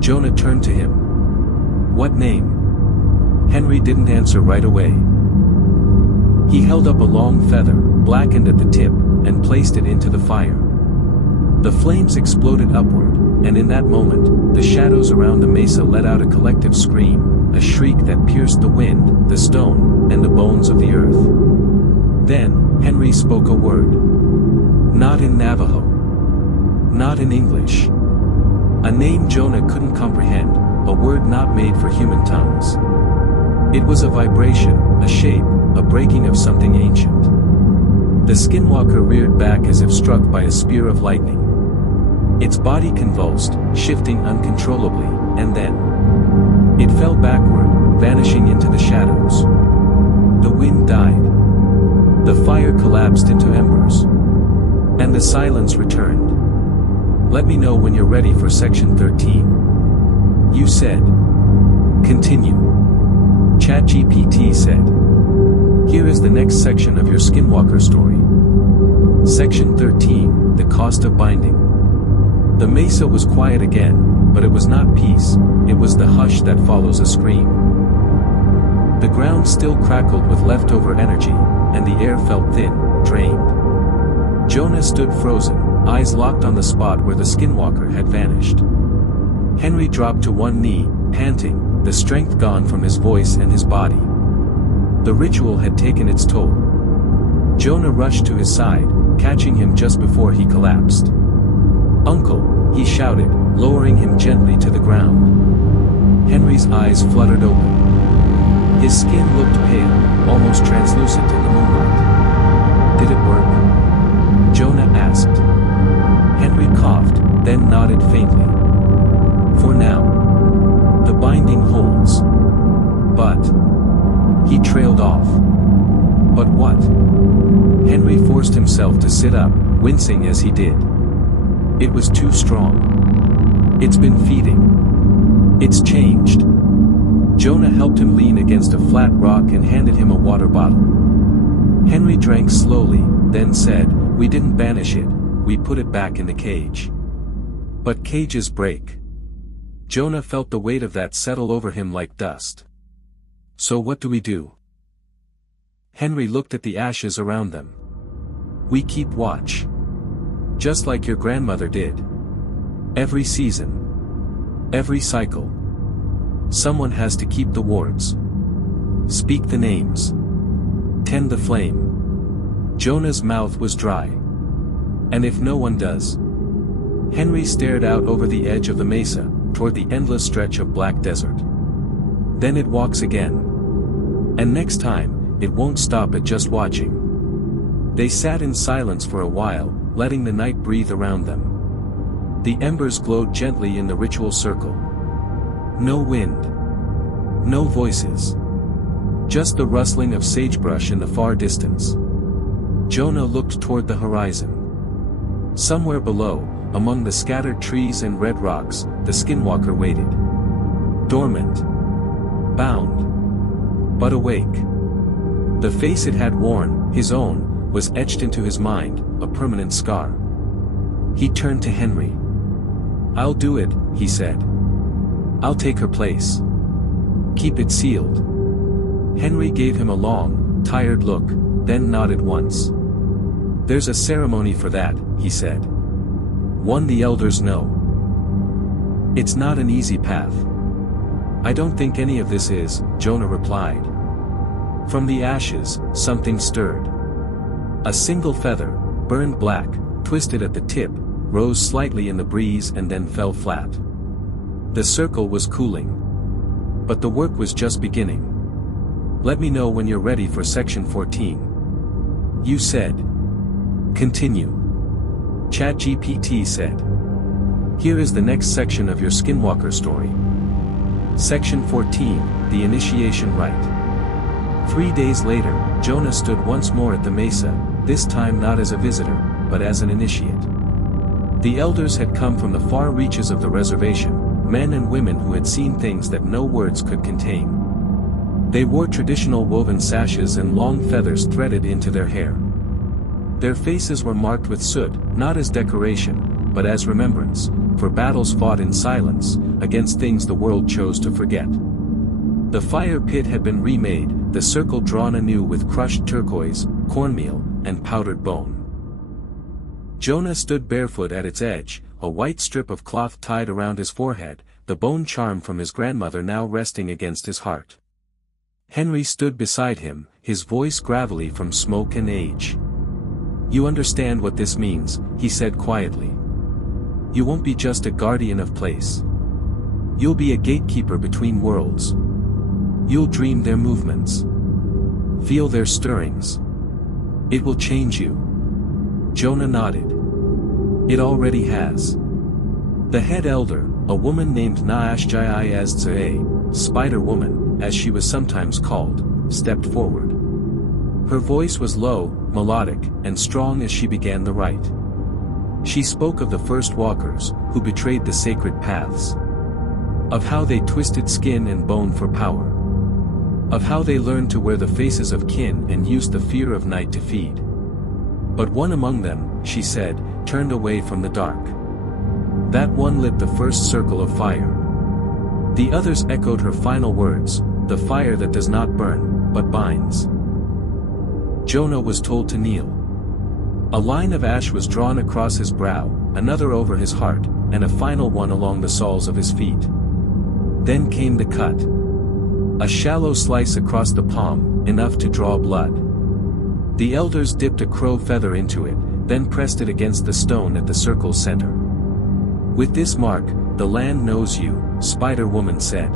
Jonah turned to him. "What name?" Henry didn't answer right away. He held up a long feather, blackened at the tip, and placed it into the fire. The flames exploded upward, and in that moment, the shadows around the mesa let out a collective scream, a shriek that pierced the wind, the stone, and the bones of the earth. Then, Henry spoke a word. Not in Navajo. Not in English. A name Jonah couldn't comprehend, a word not made for human tongues. It was a vibration, a shape, a breaking of something ancient. The Skinwalker reared back as if struck by a spear of lightning. Its body convulsed, shifting uncontrollably, and then it fell backward, vanishing into the shadows. The wind died. The fire collapsed into embers. And the silence returned. "Let me know when you're ready for Section 13. You said. Continue." ChatGPT said. Here is the next section of your Skinwalker story. Section 13, The Cost of Binding. The mesa was quiet again, but it was not peace, it was the hush that follows a scream. The ground still crackled with leftover energy, and the air felt thin, drained. Jonah stood frozen, eyes locked on the spot where the Skinwalker had vanished. Henry dropped to one knee, panting, the strength gone from his voice and his body. The ritual had taken its toll. Jonah rushed to his side, catching him just before he collapsed. "Uncle," he shouted, lowering him gently to the ground. Henry's eyes fluttered open. His skin looked pale, almost translucent in the moonlight. "Did it work?" Jonah asked. Henry coughed, then nodded faintly. "For now. The binding holds. But..." He trailed off. "But what?" Henry forced himself to sit up, wincing as he did. It was too strong. It's been feeding. It's changed. Jonah helped him lean against a flat rock and handed him a water bottle. Henry drank slowly, then said, "We didn't banish it, we put it back in the cage." But cages break. Jonah felt the weight of that settle over him like dust. So what do we do? Henry looked at the ashes around them. We keep watch. Just like your grandmother did. Every season. Every cycle. Someone has to keep the wards. Speak the names. Tend the flame. Jonah's mouth was dry. And if no one does? Henry stared out over the edge of the mesa, toward the endless stretch of black desert. Then it walks again. And next time, it won't stop at just watching. They sat in silence for a while, letting the night breathe around them. The embers glowed gently in the ritual circle. No wind. No voices. Just the rustling of sagebrush in the far distance. Jonah looked toward the horizon. Somewhere below, among the scattered trees and red rocks, the Skinwalker waited. Dormant. Bound. But awake. The face it had worn, his own, was etched into his mind, a permanent scar. He turned to Henry. "I'll do it," he said. "I'll take her place. Keep it sealed." Henry gave him a long, tired look, then nodded once. "There's a ceremony for that," he said. "One the elders know. It's not an easy path." "I don't think any of this is," Jonah replied. From the ashes, something stirred. A single feather, burned black, twisted at the tip, rose slightly in the breeze and then fell flat. The circle was cooling. But the work was just beginning. "Let me know when you're ready for section 14. You said. Continue." ChatGPT said. "Here is the next section of your Skinwalker story. Section 14, The Initiation Rite." 3 days later, Jonah stood once more at the mesa, this time not as a visitor, but as an initiate. The elders had come from the far reaches of the reservation, men and women who had seen things that no words could contain. They wore traditional woven sashes and long feathers threaded into their hair. Their faces were marked with soot, not as decoration, but as remembrance, for battles fought in silence, against things the world chose to forget. The fire pit had been remade, the circle drawn anew with crushed turquoise, cornmeal, and powdered bone. Jonah stood barefoot at its edge, a white strip of cloth tied around his forehead, the bone charm from his grandmother now resting against his heart. Henry stood beside him, his voice gravelly from smoke and age. "You understand what this means," he said quietly. "You won't be just a guardian of place. You'll be a gatekeeper between worlds. You'll dream their movements. Feel their stirrings. It will change you." Jonah nodded. "It already has." The head elder, a woman named naaldlooshii, Spider Woman, as she was sometimes called, stepped forward. Her voice was low, melodic, and strong as she began the rite. She spoke of the first walkers, who betrayed the sacred paths. Of how they twisted skin and bone for power. Of how they learned to wear the faces of kin and used the fear of night to feed. But one among them, she said, turned away from the dark. That one lit the first circle of fire. The others echoed her final words, "The fire that does not burn, but binds." Jonah was told to kneel. A line of ash was drawn across his brow, another over his heart, and a final one along the soles of his feet. Then came the cut. A shallow slice across the palm, enough to draw blood. The elders dipped a crow feather into it, then pressed it against the stone at the circle's center. "With this mark, the land knows you," Spider Woman said.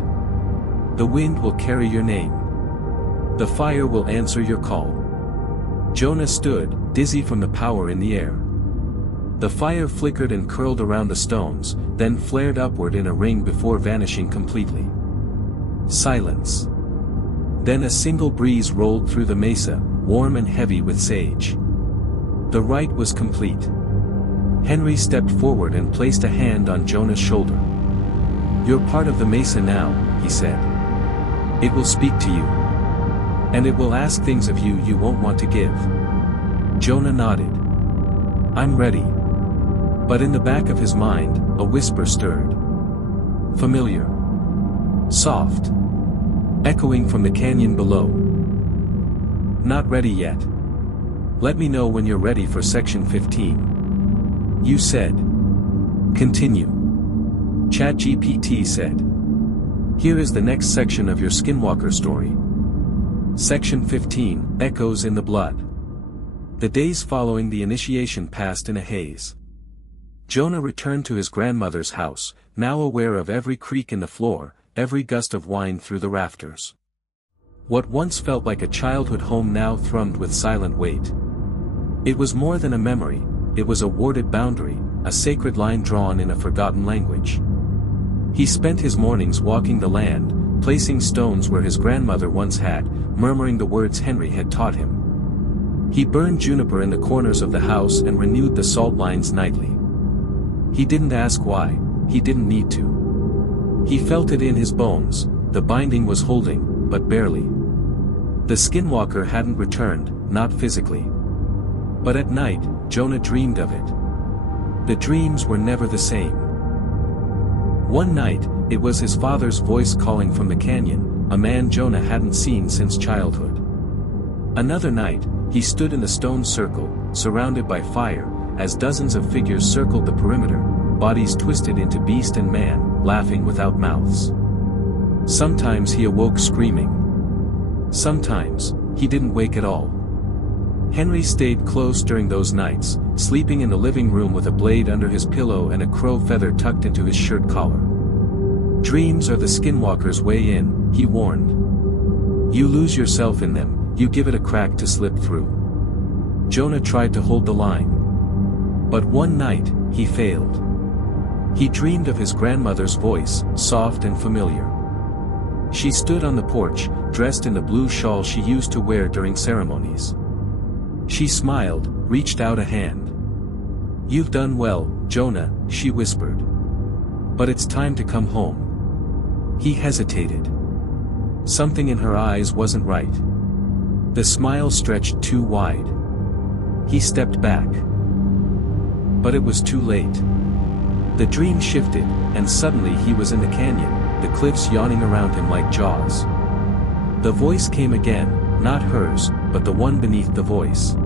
"The wind will carry your name. The fire will answer your call." Jonah stood, dizzy from the power in the air. The fire flickered and curled around the stones, then flared upward in a ring before vanishing completely. Silence. Then a single breeze rolled through the mesa, warm and heavy with sage. The rite was complete. Henry stepped forward and placed a hand on Jonah's shoulder. "You're part of the Mesa now," he said. "It will speak to you. And it will ask things of you you won't want to give." Jonah nodded. "I'm ready." But in the back of his mind, a whisper stirred. Familiar. Soft. Echoing from the canyon below. "Not ready yet. Let me know when you're ready for section 15. You said. Continue." ChatGPT said. "Here is the next section of your Skinwalker story." Section 15, Echoes in the Blood. The days following the initiation passed in a haze. Jonah returned to his grandmother's house, now aware of every creak in the floor, every gust of wind through the rafters. What once felt like a childhood home now thrummed with silent weight. It was more than a memory, it was a warded boundary, a sacred line drawn in a forgotten language. He spent his mornings walking the land, placing stones where his grandmother once had, murmuring the words Henry had taught him. He burned juniper in the corners of the house and renewed the salt lines nightly. He didn't ask why, he didn't need to. He felt it in his bones, the binding was holding, but barely. The Skinwalker hadn't returned, not physically. But at night, Jonah dreamed of it. The dreams were never the same. One night, it was his father's voice calling from the canyon, a man Jonah hadn't seen since childhood. Another night, he stood in the stone circle, surrounded by fire, as dozens of figures circled the perimeter, bodies twisted into beast and man, laughing without mouths. Sometimes he awoke screaming. Sometimes, he didn't wake at all. Henry stayed close during those nights, sleeping in the living room with a blade under his pillow and a crow feather tucked into his shirt collar. "Dreams are the Skinwalker's way in," he warned. "You lose yourself in them, you give it a crack to slip through." Jonah tried to hold the line. But one night, he failed. He dreamed of his grandmother's voice, soft and familiar. She stood on the porch, dressed in the blue shawl she used to wear during ceremonies. She smiled, reached out a hand. "You've done well, Jonah," she whispered. "But it's time to come home." He hesitated. Something in her eyes wasn't right. The smile stretched too wide. He stepped back. But it was too late. The dream shifted, and suddenly he was in the canyon, the cliffs yawning around him like jaws. The voice came again, not hers, but the one beneath the voice.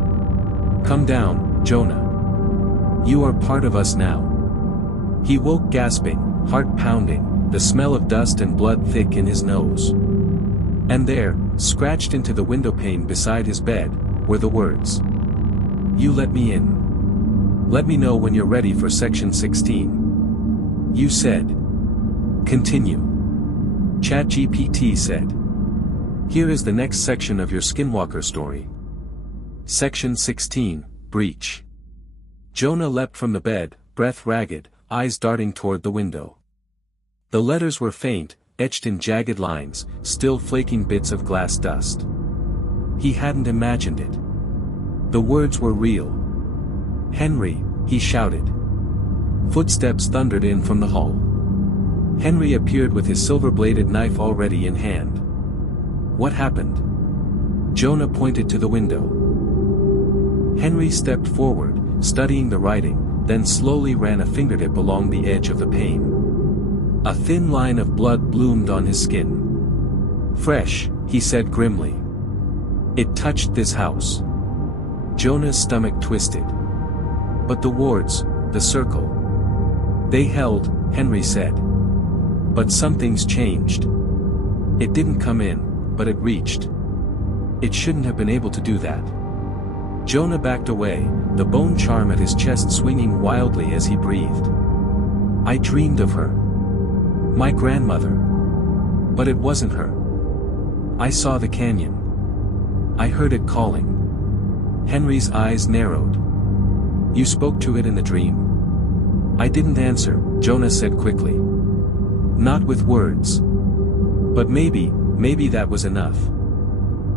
"Come down, Jonah. You are part of us now." He woke gasping, heart pounding, the smell of dust and blood thick in his nose. And there, scratched into the windowpane beside his bed, were the words. "You let me in. Let me know when you're ready for section 16. You said. Continue." ChatGPT said. "Here is the next section of your Skinwalker story." Section 16, Breach. Jonah leapt from the bed, breath ragged, eyes darting toward the window. The letters were faint, etched in jagged lines, still flaking bits of glass dust. He hadn't imagined it. The words were real. "Henry," he shouted. Footsteps thundered in from the hall. Henry appeared with his silver-bladed knife already in hand. "What happened?" Jonah pointed to the window. Henry stepped forward, studying the writing, then slowly ran a fingertip along the edge of the pane. A thin line of blood bloomed on his skin. "Fresh," he said grimly. "It touched this house." Jonah's stomach twisted. "But the wards, the circle. They held," Henry said. "But something's changed. It didn't come in, but it reached. It shouldn't have been able to do that." Jonah backed away, the bone charm at his chest swinging wildly as he breathed. "I dreamed of her. My grandmother. But it wasn't her. I saw the canyon. I heard it calling." Henry's eyes narrowed. "You spoke to it in the dream?" "I didn't answer," Jonah said quickly. "Not with words. But maybe that was enough."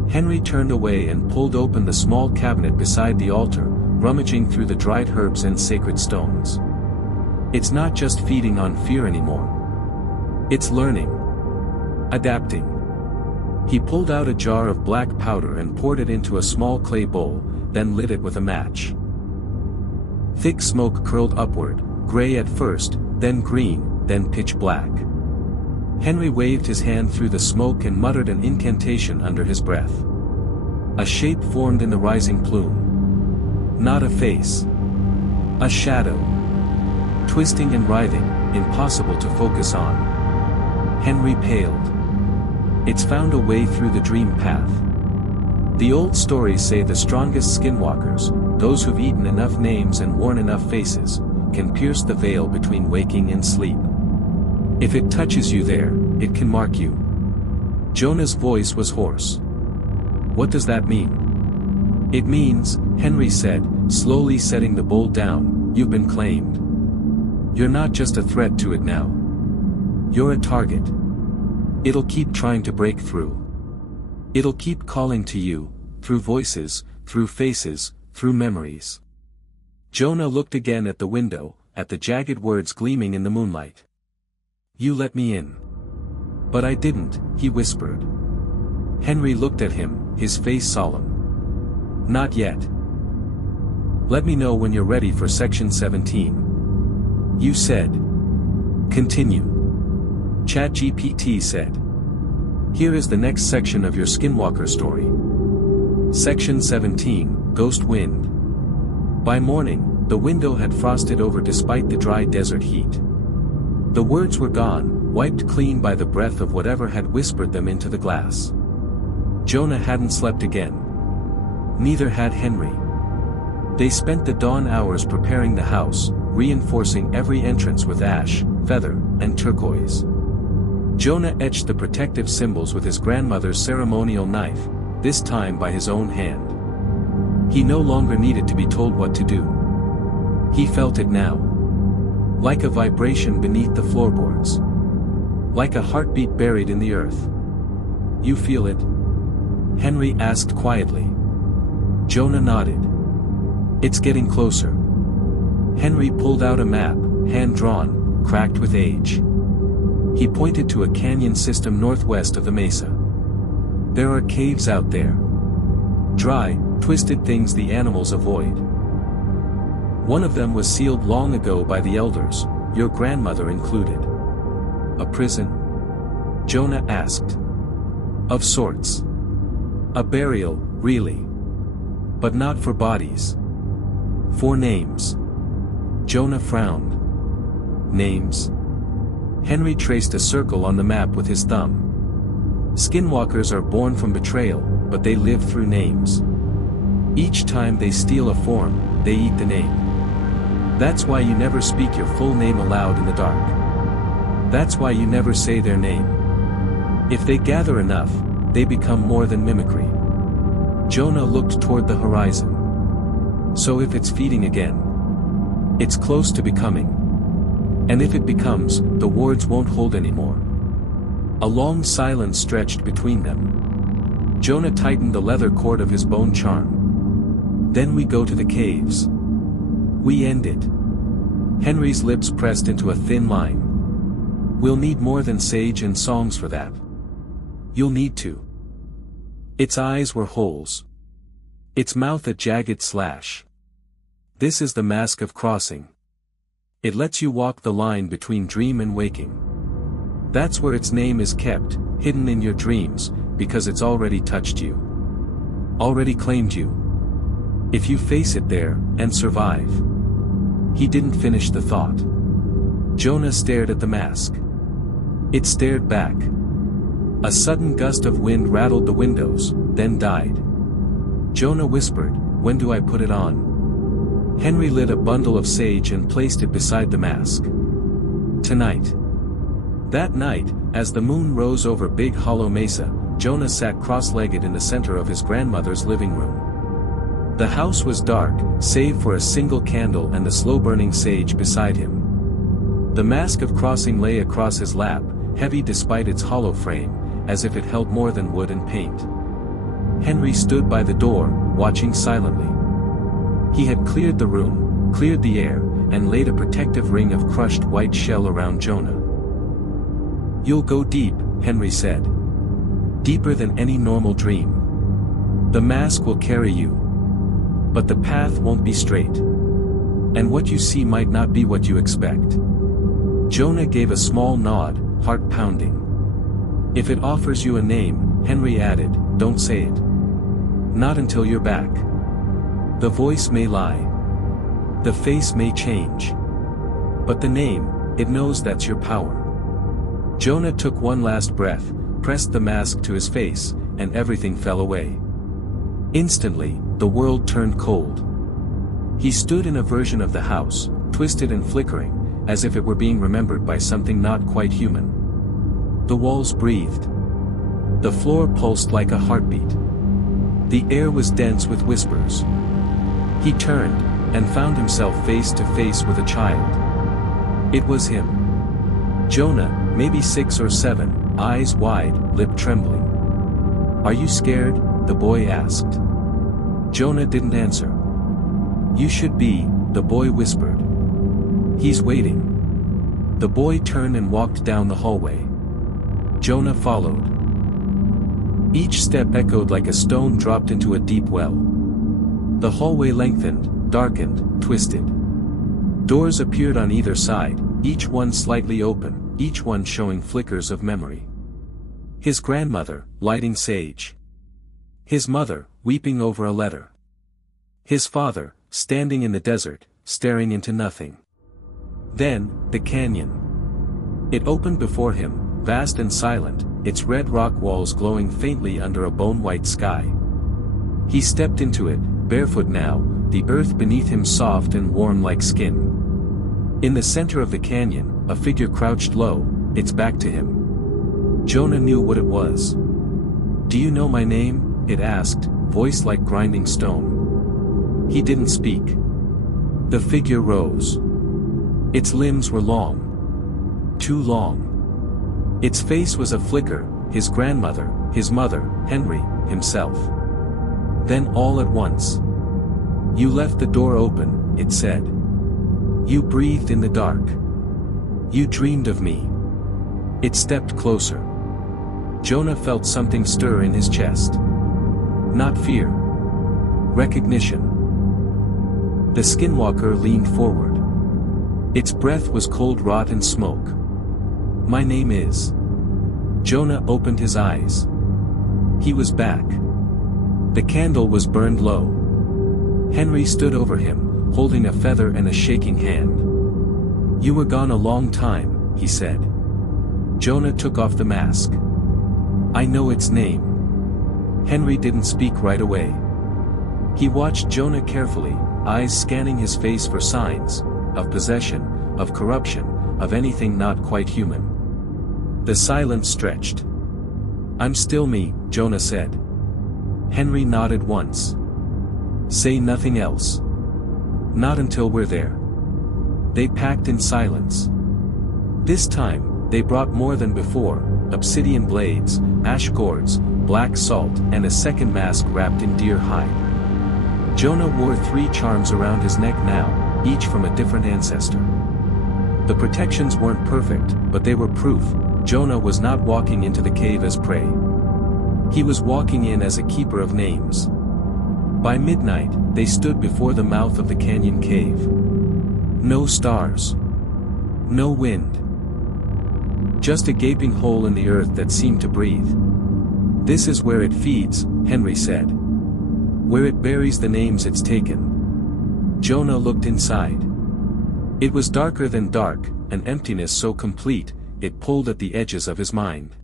Henry turned away and pulled open the small cabinet beside the altar, rummaging through the dried herbs and sacred stones. It's not just feeding on fear anymore. It's learning. Adapting. He pulled out a jar of black powder and poured it into a small clay bowl, then lit it with a match. Thick smoke curled upward, gray at first, then green, then pitch black. Henry waved his hand through the smoke and muttered an incantation under his breath. A shape formed in the rising plume. Not a face. A shadow. Twisting and writhing, impossible to focus on. Henry paled. It's found a way through the dream path. The old stories say the strongest skinwalkers, those who've eaten enough names and worn enough faces, can pierce the veil between waking and sleep. If it touches you there, it can mark you. Jonah's voice was hoarse. What does that mean? It means, Henry said, slowly setting the bowl down, you've been claimed. You're not just a threat to it now. You're a target. It'll keep trying to break through. It'll keep calling to you, through voices, through faces, through memories. Jonah looked again at the window, at the jagged words gleaming in the moonlight. You let me in. But I didn't, he whispered. Henry looked at him, his face solemn. Not yet. Let me know when you're ready for section 17. You said. Continue. ChatGPT said. Here is the next section of your Skinwalker story. Section 17, Ghost Wind. By morning, the window had frosted over despite the dry desert heat. The words were gone, wiped clean by the breath of whatever had whispered them into the glass. Jonah hadn't slept again. Neither had Henry. They spent the dawn hours preparing the house, reinforcing every entrance with ash, feather, and turquoise. Jonah etched the protective symbols with his grandmother's ceremonial knife, this time by his own hand. He no longer needed to be told what to do. He felt it now. Like a vibration beneath the floorboards. Like a heartbeat buried in the earth. You feel it? Henry asked quietly. Jonah nodded. It's getting closer. Henry pulled out a map, hand-drawn, cracked with age. He pointed to a canyon system northwest of the mesa. There are caves out there. Dry, twisted things the animals avoid. One of them was sealed long ago by the elders, your grandmother included. A prison? Jonah asked. Of sorts. A burial, really. But not for bodies. For names. Jonah frowned. Names? Henry traced a circle on the map with his thumb. Skinwalkers are born from betrayal, but they live through names. Each time they steal a form, they eat the name. That's why you never speak your full name aloud in the dark. That's why you never say their name. If they gather enough, they become more than mimicry. Jonah looked toward the horizon. So if it's feeding again, it's close to becoming. And if it becomes, the words won't hold anymore. A long silence stretched between them. Jonah tightened the leather cord of his bone charm. Then we go to the caves. We end it. Henry's lips pressed into a thin line. We'll need more than sage and songs for that. You'll need to. Its eyes were holes. Its mouth a jagged slash. This is the mask of crossing. It lets you walk the line between dream and waking. That's where its name is kept, hidden in your dreams, because it's already touched you. Already claimed you. If you face it there, and survive. He didn't finish the thought. Jonah stared at the mask. It stared back. A sudden gust of wind rattled the windows, then died. Jonah whispered, "When do I put it on?" Henry lit a bundle of sage and placed it beside the mask. Tonight. That night, as the moon rose over Big Hollow Mesa, Jonah sat cross-legged in the center of his grandmother's living room. The house was dark, save for a single candle and the slow-burning sage beside him. The mask of crossing lay across his lap, heavy despite its hollow frame, as if it held more than wood and paint. Henry stood by the door, watching silently. He had cleared the room, cleared the air, and laid a protective ring of crushed white shell around Jonah. "You'll go deep," Henry said. "Deeper than any normal dream. The mask will carry you. But the path won't be straight. And what you see might not be what you expect." Jonah gave a small nod, heart pounding. "If it offers you a name," Henry added, "don't say it. Not until you're back. The voice may lie. The face may change. But the name, it knows that's your power." Jonah took one last breath, pressed the mask to his face, and everything fell away. Instantly, the world turned cold. He stood in a version of the house, twisted and flickering, as if it were being remembered by something not quite human. The walls breathed. The floor pulsed like a heartbeat. The air was dense with whispers. He turned, and found himself face to face with a child. It was him. Jonah, maybe 6 or 7, eyes wide, lip trembling. "Are you scared?" the boy asked. Jonah didn't answer. "You should be," the boy whispered. "He's waiting." The boy turned and walked down the hallway. Jonah followed. Each step echoed like a stone dropped into a deep well. The hallway lengthened, darkened, twisted. Doors appeared on either side, each one slightly open, each one showing flickers of memory. His grandmother, lighting sage. His mother, weeping over a letter. His father, standing in the desert, staring into nothing. Then, the canyon. It opened before him, vast and silent, its red rock walls glowing faintly under a bone-white sky. He stepped into it, barefoot now, the earth beneath him soft and warm like skin. In the center of the canyon, a figure crouched low, its back to him. Jonah knew what it was. "Do you know my name?" it asked, voice like grinding stone. He didn't speak. The figure rose. Its limbs were long. Too long. Its face was a flicker, his grandmother, his mother, Henry, himself. Then all at once. "You left the door open," it said. "You breathed in the dark. You dreamed of me." It stepped closer. Jonah felt something stir in his chest. Not fear. Recognition. The Skinwalker leaned forward. Its breath was cold rot and smoke. "My name is..." Jonah opened his eyes. He was back. The candle was burned low. Henry stood over him, holding a feather and a shaking hand. "You were gone a long time," he said. Jonah took off the mask. "I know its name." Henry didn't speak right away. He watched Jonah carefully, eyes scanning his face for signs of possession, of corruption, of anything not quite human. The silence stretched. "I'm still me," Jonah said. Henry nodded once. "Say nothing else. Not until we're there." They packed in silence. This time, they brought more than before: obsidian blades, ash gourds, black salt, and a second mask wrapped in deer hide. Jonah wore 3 charms around his neck now, each from a different ancestor. The protections weren't perfect, but they were proof Jonah was not walking into the cave as prey. He was walking in as a keeper of names. By midnight, they stood before the mouth of the canyon cave. No stars. No wind. Just a gaping hole in the earth that seemed to breathe. "This is where it feeds," Henry said. "Where it buries the names it's taken." Jonah looked inside. It was darker than dark, an emptiness so complete, it pulled at the edges of his mind.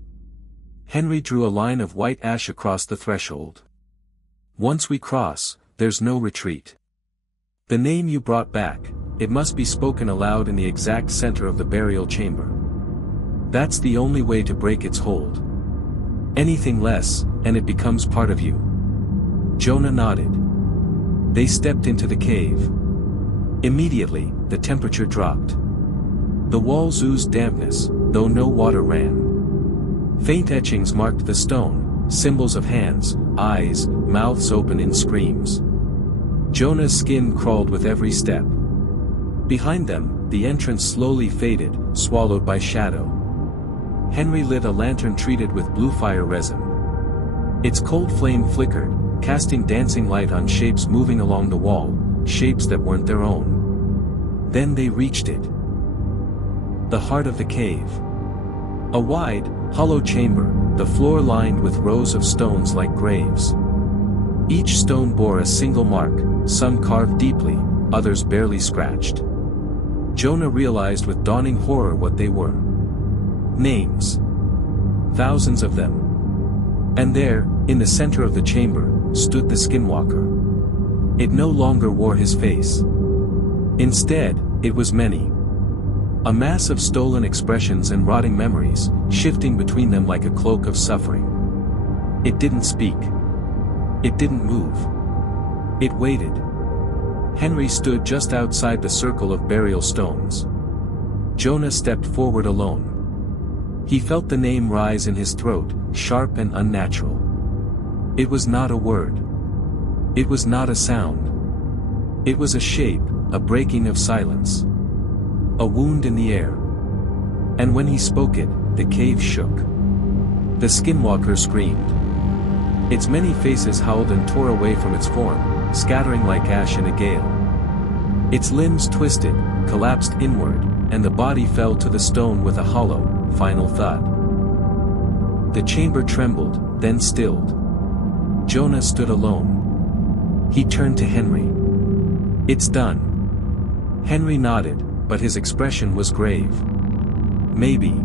Henry drew a line of white ash across the threshold. "Once we cross, there's no retreat. The name you brought back, it must be spoken aloud in the exact center of the burial chamber. That's the only way to break its hold. Anything less, and it becomes part of you." Jonah nodded. They stepped into the cave. Immediately, the temperature dropped. The walls oozed dampness, though no water ran. Faint etchings marked the stone, symbols of hands, eyes, mouths open in screams. Jonah's skin crawled with every step. Behind them, the entrance slowly faded, swallowed by shadow. Henry lit a lantern treated with blue fire resin. Its cold flame flickered, casting dancing light on shapes moving along the wall, shapes that weren't their own. Then they reached it. The heart of the cave. A wide, hollow chamber, the floor lined with rows of stones like graves. Each stone bore a single mark, some carved deeply, others barely scratched. Jonah realized with dawning horror what they were. Names. Thousands of them. And there, in the center of the chamber, stood the Skinwalker. It no longer wore his face. Instead, it was many. A mass of stolen expressions and rotting memories, shifting between them like a cloak of suffering. It didn't speak. It didn't move. It waited. Henry stood just outside the circle of burial stones. Jonah stepped forward alone. He felt the name rise in his throat, sharp and unnatural. It was not a word. It was not a sound. It was a shape, a breaking of silence. A wound in the air. And when he spoke it, the cave shook. The Skinwalker screamed. Its many faces howled and tore away from its form, scattering like ash in a gale. Its limbs twisted, collapsed inward, and the body fell to the stone with a hollow, final thud. The chamber trembled, then stilled. Jonah stood alone. He turned to Henry. "It's done." Henry nodded, but his expression was grave. "Maybe.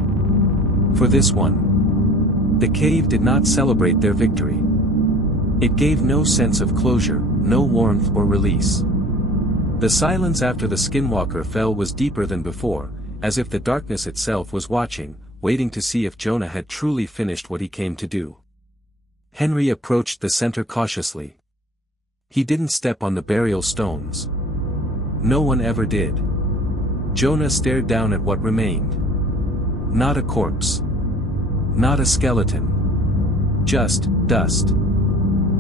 For this one." The cave did not celebrate their victory. It gave no sense of closure, no warmth or release. The silence after the Skinwalker fell was deeper than before, as if the darkness itself was watching, waiting to see if Jonah had truly finished what he came to do. Henry approached the center cautiously. He didn't step on the burial stones. No one ever did. Jonah stared down at what remained. Not a corpse. Not a skeleton. Just dust.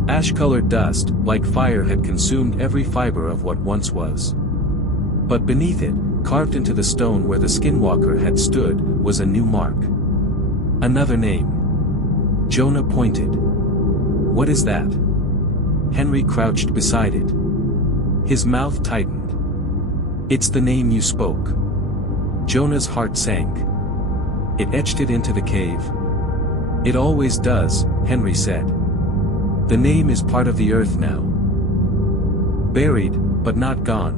Ash-colored dust, like fire had consumed every fiber of what once was. But beneath it, carved into the stone where the Skinwalker had stood, was a new mark. Another name. Jonah pointed. "What is that?" Henry crouched beside it. His mouth tightened. "It's the name you spoke." Jonah's heart sank. "It etched it into the cave." "It always does," Henry said. "The name is part of the earth now. Buried, but not gone."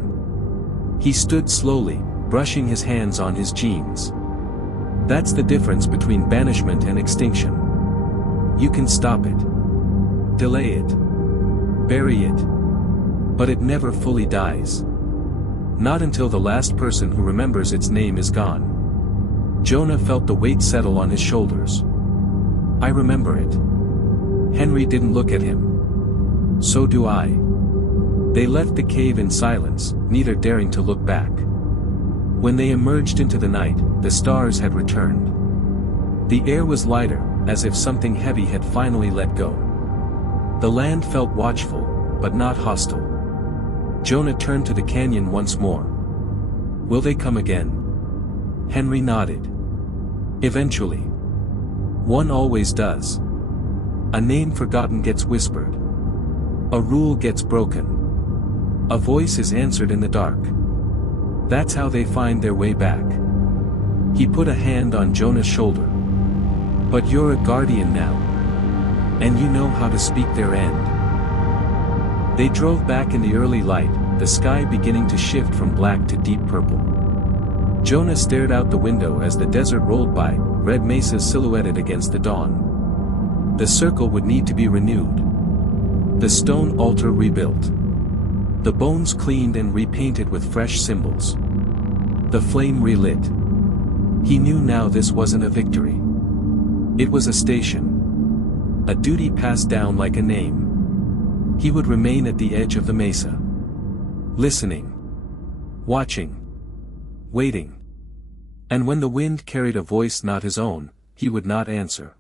He stood slowly, brushing his hands on his jeans. "That's the difference between banishment and extinction. You can stop it. Delay it. Bury it. But it never fully dies. Not until the last person who remembers its name is gone." Jonah felt the weight settle on his shoulders. "I remember it." Henry didn't look at him. "So do I." They left the cave in silence, neither daring to look back. When they emerged into the night, the stars had returned. The air was lighter, as if something heavy had finally let go. The land felt watchful, but not hostile. Jonah turned to the canyon once more. "Will they come again?" Henry nodded. "Eventually. One always does. A name forgotten gets whispered. A rule gets broken. A voice is answered in the dark. That's how they find their way back." He put a hand on Jonah's shoulder. "But you're a guardian now. And you know how to speak their end." They drove back in the early light, the sky beginning to shift from black to deep purple. Jonah stared out the window as the desert rolled by, red mesas silhouetted against the dawn. The circle would need to be renewed. The stone altar rebuilt. The bones cleaned and repainted with fresh symbols. The flame relit. He knew now this wasn't a victory. It was a station. A duty passed down like a name. He would remain at the edge of the mesa. Listening. Watching. Waiting. And when the wind carried a voice not his own, he would not answer.